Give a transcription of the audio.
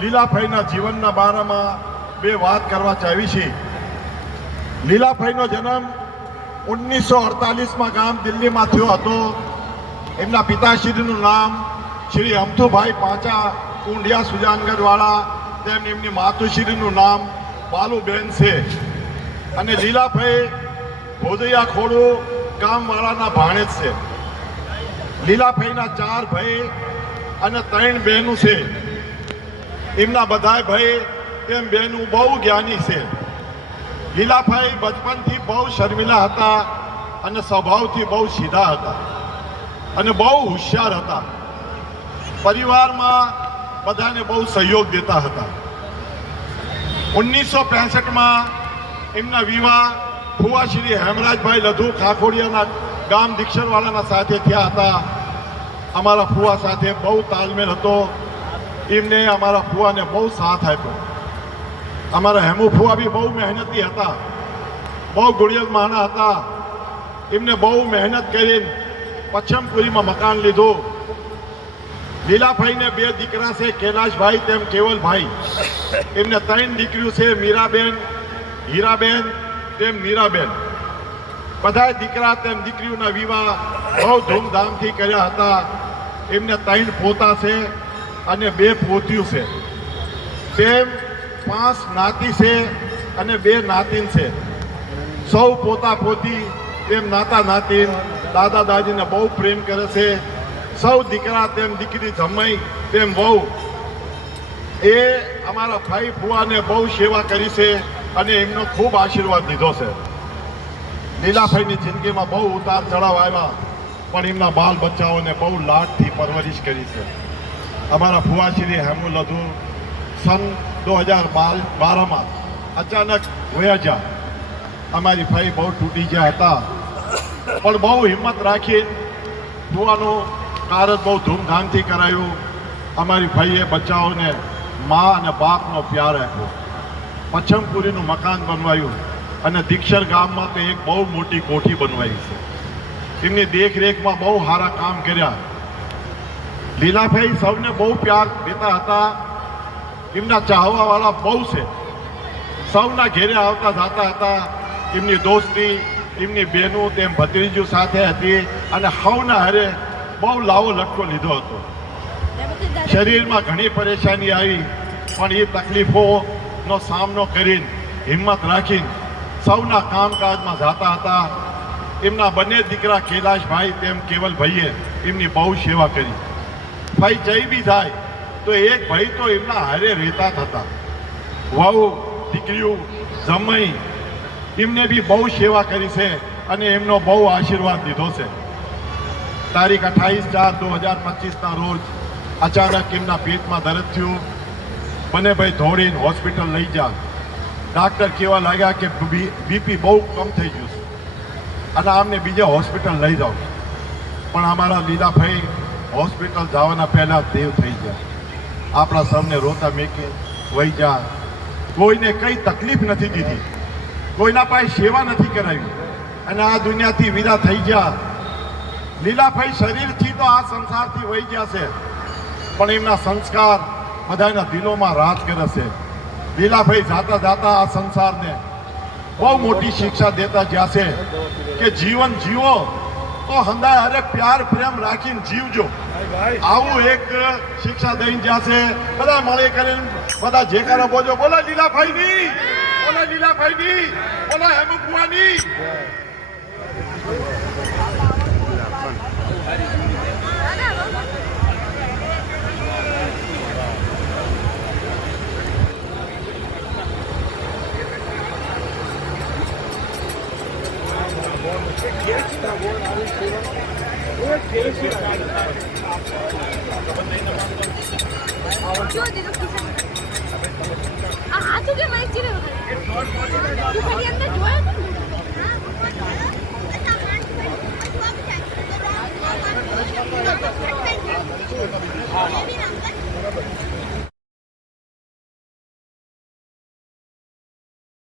લીલાભાઈના જીવનના બારામાં બે વાત કરવા ચાહી છે. લીલાભાઈનો જન્મ 1948માં ગામ દિલ્હીમાં થયો હતો. એમના પિતાશ્રીનું નામ શ્રી અમથુભાઈ પાંચા કુંડિયા સુજાનગઢવાળા, તેમ એમની માતુશ્રીનું નામ બાલુબેન છે. અને લીલાભાઈ ભોજૈયા ખોડું ગામવાળાના ભાણેજ છે. લીલાભાઈના 4 ભાઈ અને 3 બહેનો છે. એમના બધાય ભાઈ તેમ બહેનો બહુ જ્ઞાની છે. લીલાભાઈ બચપનથી બહુ શર્મિલા હતા અને સ્વભાવથી બહુ સીધા હતા અને બહુ હોશિયાર હતા. પરિવારમાં બધાને બહુ સહયોગ દેતા હતા. 1965માં એમના વિવાહ ફુવા શ્રી હેમરાજભાઈ લધુ ખાખોડિયાના ગામ દીક્ષરવાળાના સાથે થયા હતા. અમારા ફુવા સાથે બહુ તાલમેલ હતો. એમને અમારા ફુવાને બહુ સાથ આપ્યો. અમારા હેમુ ફુવા બી બહુ મહેનતી હતા, બહુ ગુણિયલ માણા હતા. એમને બહુ મહેનત કરીને પચ્છમપુરીમાં મકાન લીધું. લીલાભાઈને 2 દીકરા છે, કૈલાશભાઈ તેમ કેવલભાઈ. એમને 3 દીકરીઓ છે, મીરાબેન, હીરાબેન તેમ મીરાબેન. બધા દીકરા તેમ દીકરીઓના વિવાહ બહુ ધૂમધામથી કર્યા હતા. એમને 3 પોતા છે અને 2 પોતીઓ છે. તેમ 5 નાતી છે અને 2 નાતીન છે. સૌ પોતા પોતી તેમ નાતા નાતીન દાદા દાદીને બહુ પ્રેમ કરે છે. સૌ દીકરા તેમ દીકરી જમાઈ તેમ બહુ એ અમારા ભાઈ ફુવાને બહુ સેવા કરી છે અને એમનો ખૂબ આશીર્વાદ લીધો છે. લીલાભાઈની જિંદગીમાં બહુ ઉતાર ચઢાવ આવ્યા, પણ એમના બાલ બચ્ચાઓને બહુ લાડથી પરવરિશ કરી છે. અમારા ફુવા શ્રી હેમુ લધુ સન 2012માં અચાનક વયા ગયા. અમારી ભાઈ બહુ તૂટી ગયા હતા, પણ બહુ હિંમત રાખી ફુવાનું કાર્ય બહુ ધૂમધામથી કરાયું. અમારી ભાઈએ બચ્ચાઓને મા અને બાપનો પ્યાર આપ્યો. પચ્છમપુરીનું મકાન બનવાયું અને દીક્ષર ગામમાં તો એક બહુ મોટી કોઠી બનવાઈ છે. એમની દેખરેખમાં બહુ સારા કામ કર્યા. લીલાભાઈ સૌને બહુ પ્યાર દેતા હતા. એમના ચાહવાવાળા બહુ છે. સૌના ઘેરે આવતા જતા હતા. એમની દોસ્તી એમની બહેનો તેમ ભત્રીજો સાથે હતી અને સૌના હારે બહુ લાવો લટકો લીધો હતો. શરીરમાં ઘણી પરેશાની આવી, પણ એ તકલીફોનો સામનો કરીને હિંમત રાખીને સૌના કામકાજમાં જતા હતા. એમના બંને દીકરા કૈલાશભાઈ તેમ કેવલભાઈએ એમની બહુ સેવા કરી. ભાઈ જઈ બી જાય તો એક ભાઈ તો એમના હારે રહેતા જ હતા. વહુ દીકરીઓ જમાઈ એમને બી બહુ સેવા કરી છે અને એમનો બહુ આશીર્વાદ લીધો છે. તારીખ 28/4/2025ના રોજ અચાનક એમના પેટમાં દર્દ થયું. બંને ભાઈ દોડીને હોસ્પિટલ લઈ જા. ડાક્ટર કહેવા લાગ્યા કે બીપી બહુ કમ થઈ ગયું છે અને આમને બીજે હોસ્પિટલ લઈ જાઓ. પણ અમારા લીલાભાઈ હોસ્પિટલ જવાના પહેલા દેવ થઈ ગયા. આપણા સૌને રોતા મેકી વહી જા. કોઈને કઈ તકલીફ નથી દીધી, કોઈના પાસે સેવા નથી કરાવી અને આ દુનિયાથી વિદા થઈ ગયા. લીલાભાઈ શરીરથી તો આ સંસારથી વહી ગયા છે, પણ એમના સંસ્કાર બધાના દિલોમાં રાજ કરે છે. લીલાભાઈ જાતા જાતા આ સંસારને બહુ મોટી શિક્ષા દેતા જ્યાં છે કે જીવન જીવો તો હંદાય અરે પ્યાર પ્રેમ રાખીને જીવજો. આવું એક શિક્ષા દઈને જ્યાં છે. બધા મળી કરીને બધા જે કારો બોજો, બોલો લીલાભાઈની, બોલો લીલાભાઈની, બોલો હેમુ ફુવાની. આ તો કે માઈક ચીરે